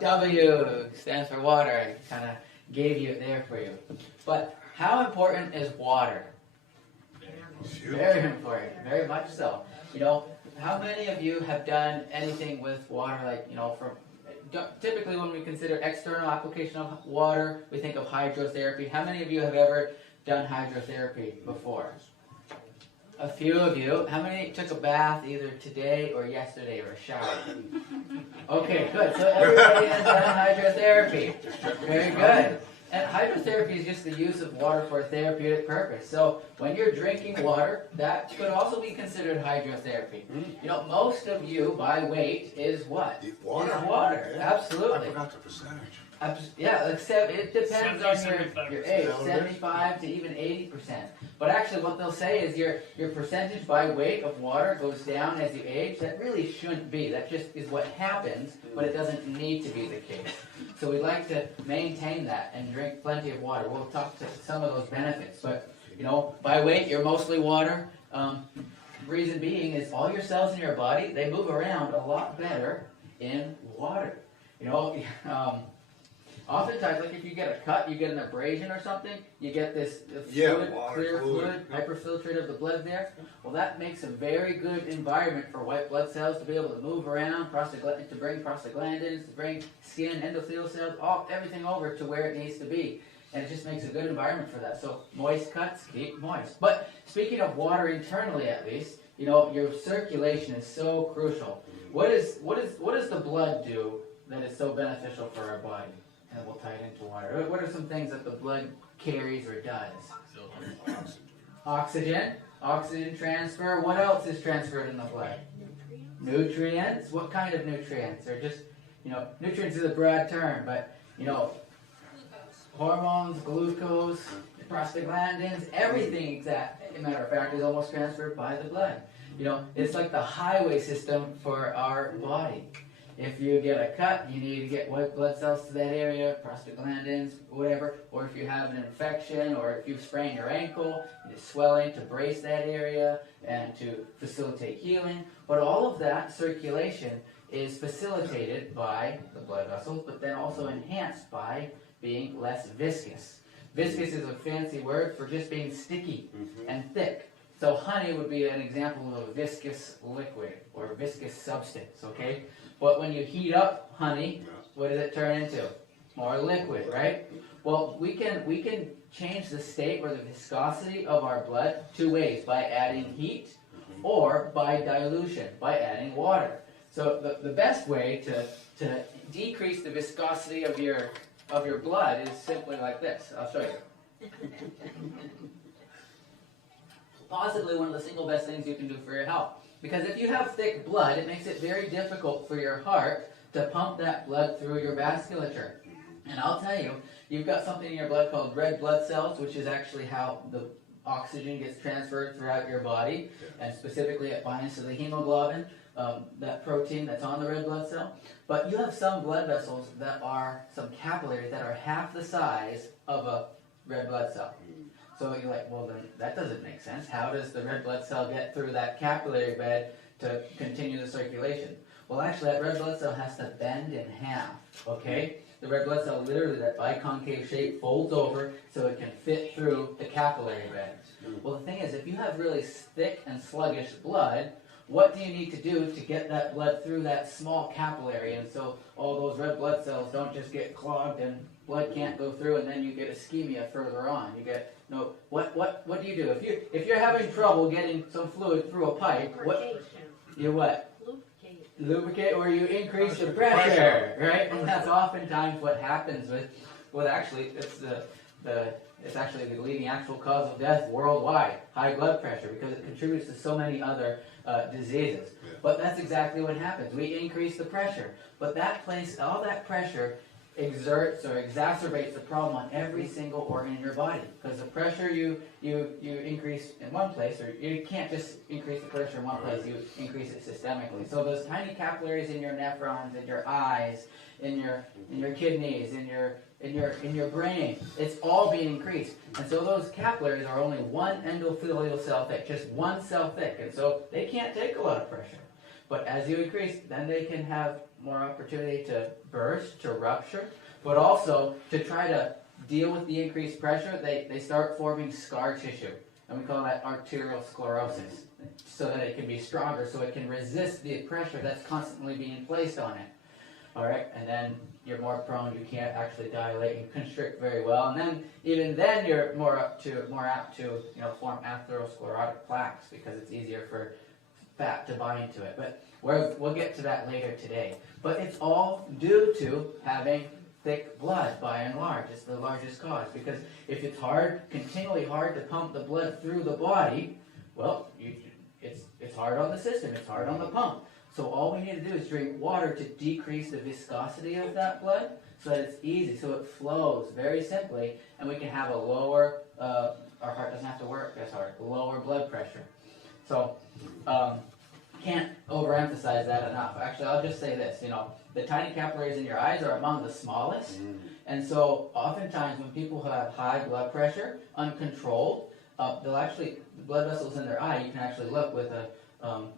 W stands for water. I kind of gave you it there for you. But how important is water? Very important, very much so. You know, how many of you have done anything with water, like, you know, typically when we consider external application of water, we think of hydrotherapy. How many of you have ever done hydrotherapy before? A few of you. How many took a bath either today or yesterday, or a shower? Okay, good. So everybody has done hydrotherapy. Very good. And hydrotherapy is just the use of water for a therapeutic purpose. So when you're drinking water, that could also be considered hydrotherapy. You know, most of you, by weight, is what? Water. Is water. Yeah. Absolutely. I forgot the percentage. Yeah, except it depends on 70, your age, 75 to even 80%. But actually what they'll say is your percentage by weight of water goes down as you age. That really shouldn't be. That just is what happens, but it doesn't need to be the case. So we'd like to maintain that and drink plenty of water. We'll talk to some of those benefits. But, you know, by weight, you're mostly water. Reason being is all your cells in your body, they move around a lot better in water. You know, oftentimes, like if you get a cut, you get an abrasion or something, you get this fluid, clear fluid, hyperfiltrate of the blood there. Well, that makes a very good environment for white blood cells to be able to move around, to bring prostaglandins, to bring skin, endothelial cells, everything over to where it needs to be. And it just makes a good environment for that. So moist cuts, keep moist. But speaking of water internally at least, you know, your circulation is so crucial. What does the blood do that is so beneficial for our body? And we'll tie it into water. What are some things that the blood carries or does? Oxygen. Oxygen transfer. What else is transferred in the blood? Nutrients. What kind of nutrients? Or just, you know, nutrients is a broad term, but, you know, hormones, glucose, prostaglandins, everything, matter of fact, is almost transferred by the blood. You know, it's like the highway system for our body. If you get a cut, you need to get white blood cells to that area, prostaglandins, whatever. Or if you have an infection, or if you sprain your ankle, you need swelling to brace that area and to facilitate healing. But all of that circulation is facilitated by the blood vessels, but then also enhanced by being less viscous. Viscous is a fancy word for just being sticky and thick. So honey would be an example of a viscous liquid or viscous substance, okay? But when you heat up honey, what does it turn into? More liquid, right? Well, we can change the state or the viscosity of our blood two ways: by adding heat or by dilution, by adding water. So the best way to decrease the viscosity of your blood is simply like this. I'll show you. Possibly one of the single best things you can do for your health. Because if you have thick blood, it makes it very difficult for your heart to pump that blood through your vasculature. And I'll tell you, you've got something in your blood called red blood cells, which is actually how the oxygen gets transferred throughout your body, and specifically it binds to the hemoglobin, that protein that's on the red blood cell. But you have some blood vessels some capillaries that are half the size of a red blood cell. So you're like, well, then that doesn't make sense. How does the red blood cell get through that capillary bed to continue the circulation? Well, actually, that red blood cell has to bend in half, okay? The red blood cell, literally, that biconcave shape folds over so it can fit through the capillary bed. Well, the thing is, if you have really thick and sluggish blood, what do you need to do to get that blood through that small capillary? And so all those red blood cells don't just get clogged and blood can't go through, and then you get ischemia further on. You get what do you do if you're having trouble getting some fluid through a pipe? You lubricate, or you increase the pressure, right? And that's oftentimes what happens with actually it's actually the leading actual cause of death worldwide, high blood pressure, because it contributes to so many other diseases. But that's exactly what happens. We increase the pressure, but all that pressure exerts or exacerbates the problem on every single organ in your body, because the pressure you increase in one place, or you can't just increase the pressure in one place, you increase it systemically. So those tiny capillaries in your nephrons, in your eyes, in your kidneys, in your brain, it's all being increased. And so those capillaries are only one endothelial cell thick, just one cell thick, and so they can't take a lot of pressure. But as you increase, then they can have more opportunity to burst, to rupture, but also to try to deal with the increased pressure, they start forming scar tissue. And we call that arteriosclerosis, so that it can be stronger, so it can resist the pressure that's constantly being placed on it. All right, and then you're more prone, you can't actually dilate and constrict very well, and then even then you're more apt to form atherosclerotic plaques because it's easier for fat to bind to it. But we'll get to that later today. But it's all due to having thick blood, by and large. It's the largest cause, because if it's continually hard to pump the blood through the body, well, it's hard on the system, it's hard on the pump. So all we need to do is drink water to decrease the viscosity of that blood, so that it's easy, so it flows very simply, and we can have a lower, our heart doesn't have to work as hard, lower blood pressure. So, can't overemphasize that enough. Actually, I'll just say this, the tiny capillaries in your eyes are among the smallest, and so oftentimes when people have high blood pressure, uncontrolled, the blood vessels in their eye, you can actually look with a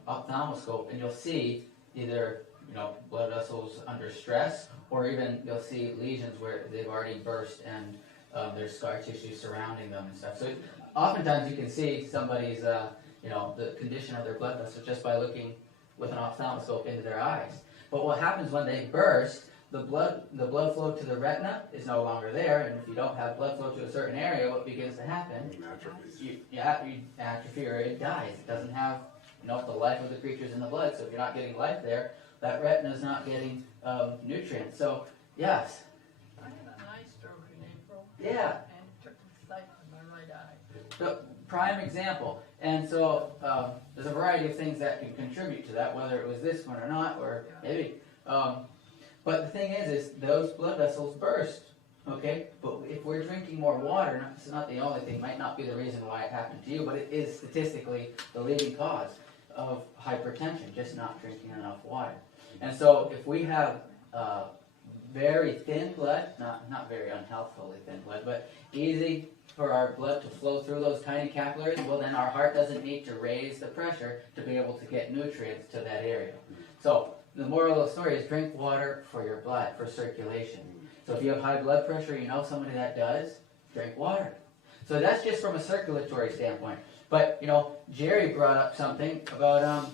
ophthalmoscope, and you'll see either blood vessels under stress, or even you'll see lesions where they've already burst and there's scar tissue surrounding them and stuff. So oftentimes you can see somebody's the condition of their blood vessels just by looking with an ophthalmoscope into their eyes. But what happens when they burst, the blood flow to the retina is no longer there, and if you don't have blood flow to a certain area, what begins to happen? You atrophy, or it dies. It doesn't have the life of the creatures in the blood, so if you're not getting life there, that retina is not getting nutrients. So, yes? I had an eye stroke in April. Yeah. And it took the sight from my right eye. The prime example. And so there's a variety of things that can contribute to that, whether it was this one or not, or maybe. But the thing is those blood vessels burst, okay? But if we're drinking more water, this is not the only thing, might not be the reason why it happened to you, but it is statistically the leading cause of hypertension, just not drinking enough water. And so if we have very thin blood, not very unhealthfully thin blood, but easy for our blood to flow through those tiny capillaries, well then our heart doesn't need to raise the pressure to be able to get nutrients to that area. So the moral of the story is drink water for your blood, for circulation. So if you have high blood pressure, somebody that does, drink water. So that's just from a circulatory standpoint. But, Jerry brought up something about,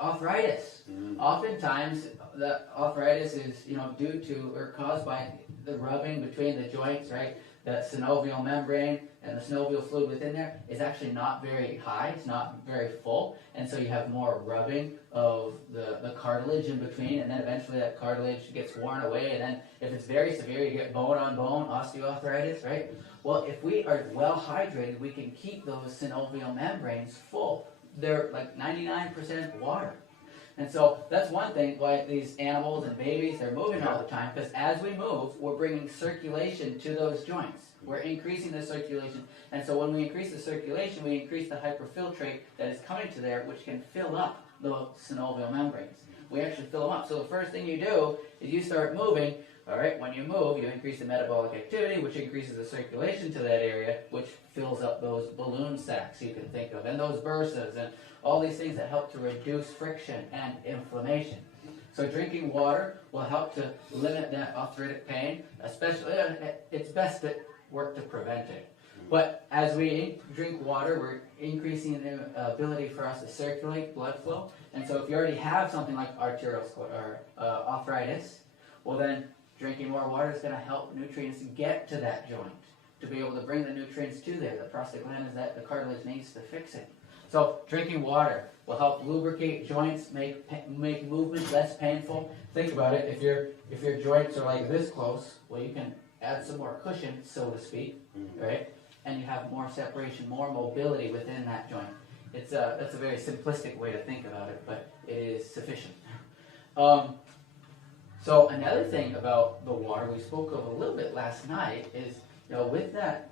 arthritis. Oftentimes, the arthritis is, due to or caused by the rubbing between the joints, right? The synovial membrane and the synovial fluid within there is actually not very high, it's not very full, and so you have more rubbing of the cartilage in between, and then eventually that cartilage gets worn away, and then if it's very severe, you get bone on bone osteoarthritis, right? Well, if we are well hydrated, we can keep those synovial membranes full. They're like 99% water. And so that's one thing why these animals and babies, they're moving all the time, because as we move, we're bringing circulation to those joints. We're increasing the circulation. And so when we increase the circulation, we increase the hyperfiltrate that is coming to there, which can fill up the synovial membranes. We actually fill them up. So the first thing you do is you start moving. All right, when you move, you increase the metabolic activity, which increases the circulation to that area, which fills up those balloon sacs you can think of, and those bursas, and all these things that help to reduce friction and inflammation. So drinking water will help to limit that arthritic pain, especially, it's best to work to prevent it. But as we drink water, we're increasing the ability for us to circulate blood flow, and so if you already have something like arthritis, well then, drinking more water is going to help nutrients get to that joint, to be able to bring the nutrients to there. The prostaglandins that the cartilage needs to fix it. So drinking water will help lubricate joints, make movement less painful. Think about it. If your joints are like this close, well, you can add some more cushion, so to speak, right? And you have more separation, more mobility within that joint. That's a very simplistic way to think about it, but it is sufficient. So another thing about the water we spoke of a little bit last night is, with that,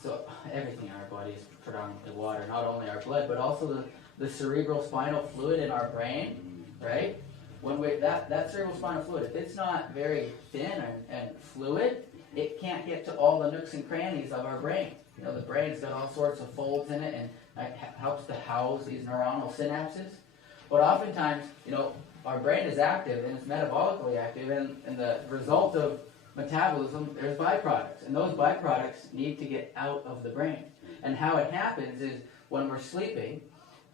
so everything in our body is predominantly water, not only our blood, but also the cerebral spinal fluid in our brain, right? When that cerebral spinal fluid, if it's not very thin and fluid, it can't get to all the nooks and crannies of our brain. The brain's got all sorts of folds in it, and it helps to house these neuronal synapses. But oftentimes, our brain is active and it's metabolically active, and the result of metabolism, there's byproducts, and those byproducts need to get out of the brain. And how it happens is when we're sleeping,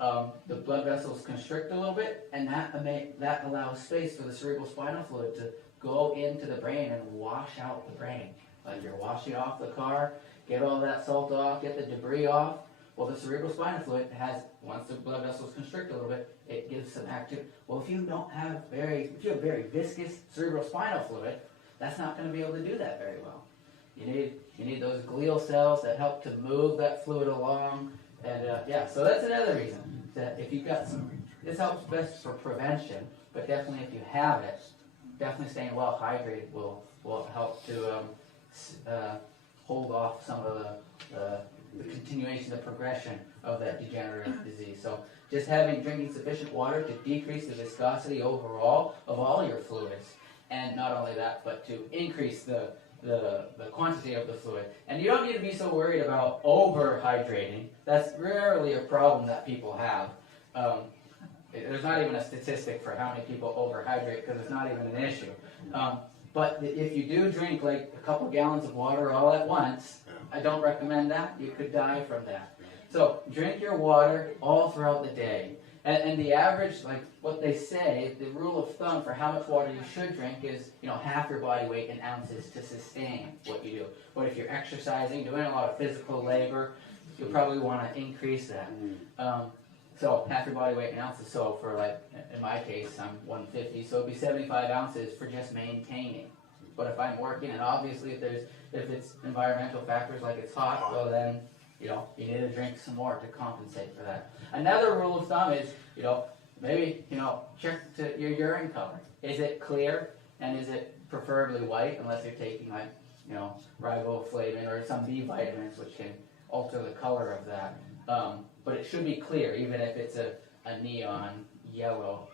the blood vessels constrict a little bit, and that allows space for the cerebral spinal fluid to go into the brain and wash out the brain. Like you're washing off the car, get all that salt off, get the debris off. Well, the cerebral spinal fluid has, once the blood vessels constrict a little bit, it gives some active. Well, if you have very viscous cerebral spinal fluid, that's not going to be able to do that very well. You need those glial cells that help to move that fluid along, and so that's another reason that if you've got this helps best for prevention, but definitely if you have it, definitely staying well hydrated will help to hold off some of the continuation, the progression of that degenerative disease. So just drinking sufficient water to decrease the viscosity overall of all your fluids, and not only that, but to increase the quantity of the fluid. And you don't need to be so worried about overhydrating. That's rarely a problem that people have. There's not even a statistic for how many people overhydrate because it's not even an issue. But if you do drink like a couple gallons of water all at once, I don't recommend that. You could die from that. So drink your water all throughout the day. And the average, like what they say, the rule of thumb for how much water you should drink is, half your body weight in ounces to sustain what you do. But if you're exercising, doing a lot of physical labor, you'll probably want to increase that. So half your body weight in ounces. So for in my case, I'm 150, so it'd be 75 ounces for just maintaining. But if I'm working, and obviously if it's environmental factors like it's hot, well then, you need to drink some more to compensate for that. Another rule of thumb is, maybe, check your urine color. Is it clear, and is it preferably white, unless you're taking riboflavin or some B vitamins, which can alter the color of that. But it should be clear, even if it's a neon yellow,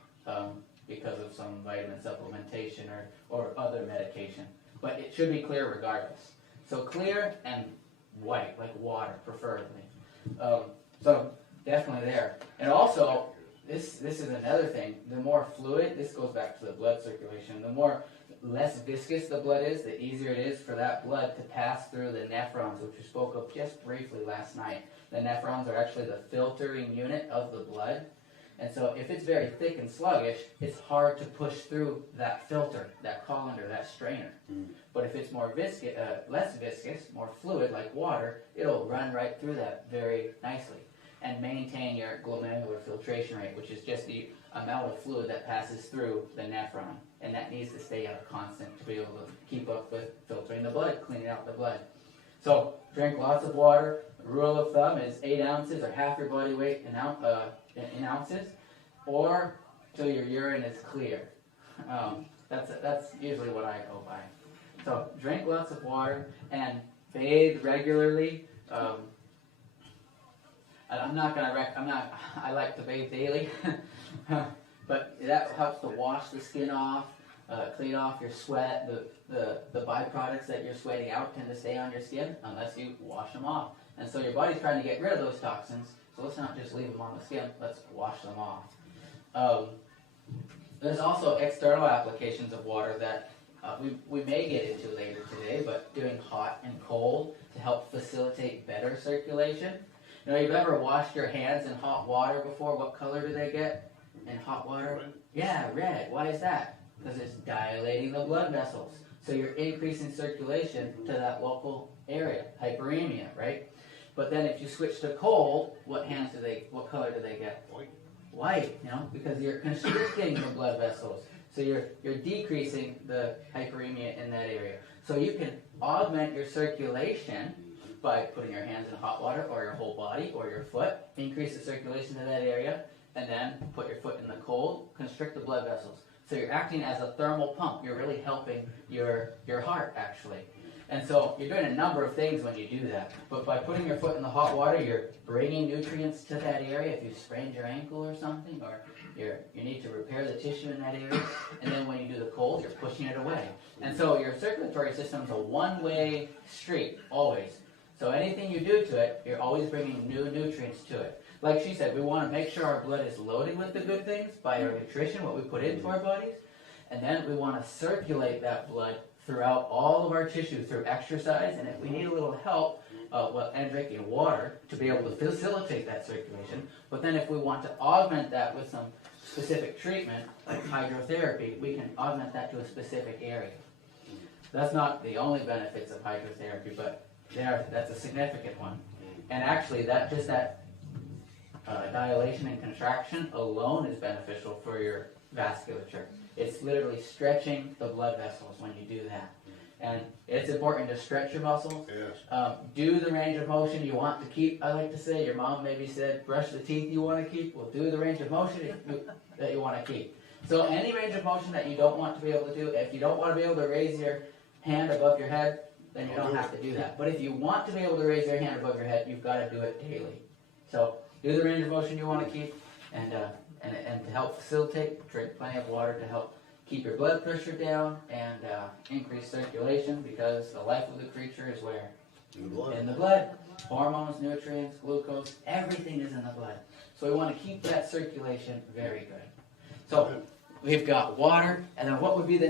because of some vitamin supplementation or other medication. But it should be clear regardless. So clear and white, like water, preferably. So definitely there. And also, this is another thing. The more fluid, this goes back to the blood circulation. The less viscous the blood is, the easier it is for that blood to pass through the nephrons, which we spoke of just briefly last night. The nephrons are actually the filtering unit of the blood. And so if it's very thick and sluggish, it's hard to push through that filter, that colander, that strainer. But if it's more less viscous, more fluid like water, it'll run right through that very nicely and maintain your glomerular filtration rate, which is just the amount of fluid that passes through the nephron. And that needs to stay at a constant to be able to keep up with filtering the blood, cleaning out the blood. So drink lots of water. The rule of thumb is 8 ounces or half your body weight in ounces, or till your urine is clear. That's usually what I go by. So drink lots of water and bathe regularly. I like to bathe daily, but that helps to wash the skin off, clean off your sweat. The byproducts that you're sweating out tend to stay on your skin unless you wash them off. And so your body's trying to get rid of those toxins, so let's not just leave them on the skin, let's wash them off. There's also external applications of water that we may get into later today, but doing hot and cold to help facilitate better circulation. You've ever washed your hands in hot water before? What color do they get in hot water? Red. Yeah, red. Why is that? Because it's dilating the blood vessels. So you're increasing circulation to that local area, hyperemia, right? But then if you switch to cold, what color do they get? White, because you're constricting the blood vessels. So you're decreasing the hyperemia in that area. So you can augment your circulation by putting your hands in hot water, or your whole body, or your foot, increase the circulation to that area, and then put your foot in the cold, constrict the blood vessels. So you're acting as a thermal pump. You're really helping your heart, actually. And so you're doing a number of things when you do that. But by putting your foot in the hot water, you're bringing nutrients to that area. If you sprained your ankle or something, or you need to repair the tissue in that area. And then when you do the cold, you're pushing it away. And so your circulatory system is a one-way street, always. So anything you do to it, you're always bringing new nutrients to it. like she said, we want to make sure our blood is loaded with the good things by our nutrition, what we put into our bodies. And then we want to circulate that blood throughout all of our tissue through exercise. And if we need a little help, and drinking water to be able to facilitate that circulation. But then if we want to augment that with some specific treatment, like hydrotherapy, we can augment that to a specific area. That's not the only benefits of hydrotherapy, but that's a significant one. And actually, that dilation and contraction alone is beneficial for your vasculature. It's literally stretching the blood vessels when you do that. And it's important to stretch your muscles. Yes. Do the range of motion you want to keep. I like to say, your mom maybe said, brush the teeth you want to keep. Well, do the range of motion that you want to keep. So any range of motion that you don't want to be able to do, if you don't want to be able to raise your hand above your head, then you don't have to do that. But if you want to be able to raise your hand above your head, you've got to do it daily. So do the range of motion you want to keep, and to help facilitate, drink plenty of water to help keep your blood pressure down and increase circulation, because the life of the creature is where? In the blood. Hormones, nutrients, glucose, everything is in the blood. So we want to keep that circulation very good. So we've got water, and then what would be the